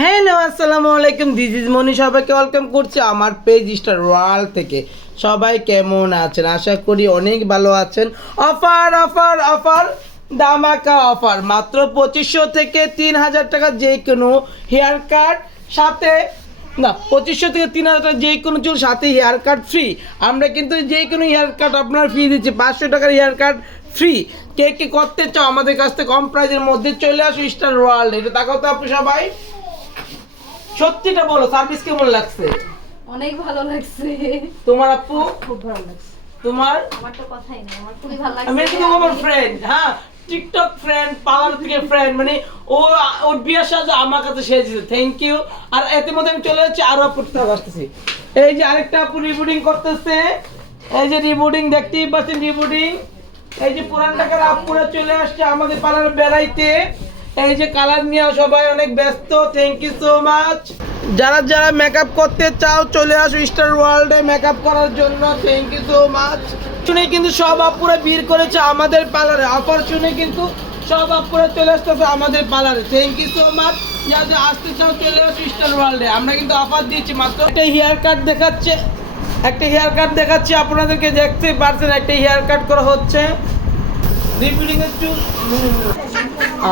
Hello, আসসালামু আলাইকুম this is মনি সবাইকে ওয়েলকাম করছি আমার পেজ স্টার ওয়ার্ল্ড থেকে। সবাই কেমন আছেন? আশা করি অনেক ভালো আছেন। অফার অফার অফার দামাকা অফার মাত্র পঁচিশশো থেকে তিন হাজার টাকা যে কোনো হেয়ার কাট সাথে, না, পঁচিশশো থেকে তিন হাজার টাকা যে কোনো চুল, সাথে হেয়ার কাট ফ্রি আমরা কিন্তু যে কোনো হেয়ার কাট আপনার ফ্রি দিচ্ছি, পাঁচশো টাকার হেয়ার কাট ফ্রি কে কে করতে চাও আমাদের কাছ থেকে কম প্রাইসের মধ্যে চলে আসো স্টার ওয়ার্ল্ড এটা তাকাও তো আপনি সবাই। সত্যিটা বলো সার্ভিস কেমন লাগছে? অনেক ভালো লাগছে। তোমার আপু? খুব ভালো লাগছে। তোমার? আমার তো কথাই নেই আমার খুবই ভালো লাগছে। আমি কিন্তু আমার ফ্রেন্ড হ্যাঁ টিকটক ফ্রেন্ড পাওয়ার থেকে ফ্রেন্ড মানে ও ওর বিয়ের সাথে আমার কাছে সেজেছে থ্যাংক ইউ আর এতে মধ্যে আমি চলে যাচ্ছি আরও আপুর কাছে আসতেছি। এই যে আরেকটা আপু রিবুডিং করতেছে এই যে রিবুডিং দেখতেই পাচ্ছেন রিবুডিং এই যে পুরান ঢাকার আপুরা চলে আসছে আমাদের পাড়ার বেড়াইতে। এই যে কালার নিয়ে সবাই অনেক ব্যস্ত থ্যাংক ইউ সো মাচ যারা যারা মেকআপ করতে চাও, চলে আসো স্টার ওয়ার্ল্ডে মেকআপ করার জন্য থ্যাংক ইউ সো মাচ শুনে কিন্তু সব আপুরা ভিড় করেছে আমাদের পার্লারে অফার শুনে কিন্তু সব আপুরা চলে আসতেছে আমাদের পার্লারে থ্যাংক ইউ সো মাচ যারা আসতে চাও, চলে আসো স্টার ওয়ার্ল্ডে আমরা কিন্তু অফার দিচ্ছি মাত্র। একটা হেয়ার কাট দেখাচ্ছে। একটা হেয়ার কাট দেখাচ্ছি। আপনাদেরকে দেখতে পারছেন, একটা হেয়ার কাট করা হচ্ছে।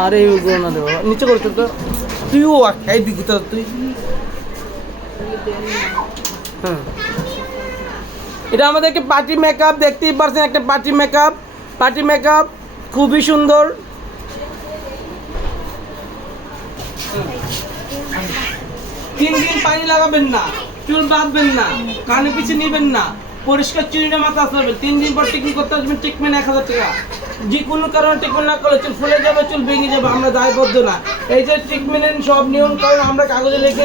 আরে না দেবো নিচে করতে তো তুইও এই দিকে তো তুই। হুম। এটা আমাদেরকে পার্টি মেকআপ দেখতেই পারছেন একটা পার্টি মেকআপ পার্টি মেকআপ খুবই সুন্দর। তিন দিন পানি লাগাবেন না, চুল বাঁধবেন না, কানে পিছিয়ে নেবেন না। পরিষ্কার চুরিটা মাথা হবে। তিন দিন পর টিকমিন করতে আসবেন ট্রিটমেন্ট এক হাজার টাকা। যে কোনো কারণে টিকমেন না করলে চুল ফুলে যাবে, চুল ভেঙে যাবে, আমরা দায়বদ্ধ না। এই যে ট্রিটমেন্টের সব নিয়ম কারণ আমরা কাগজে লিখে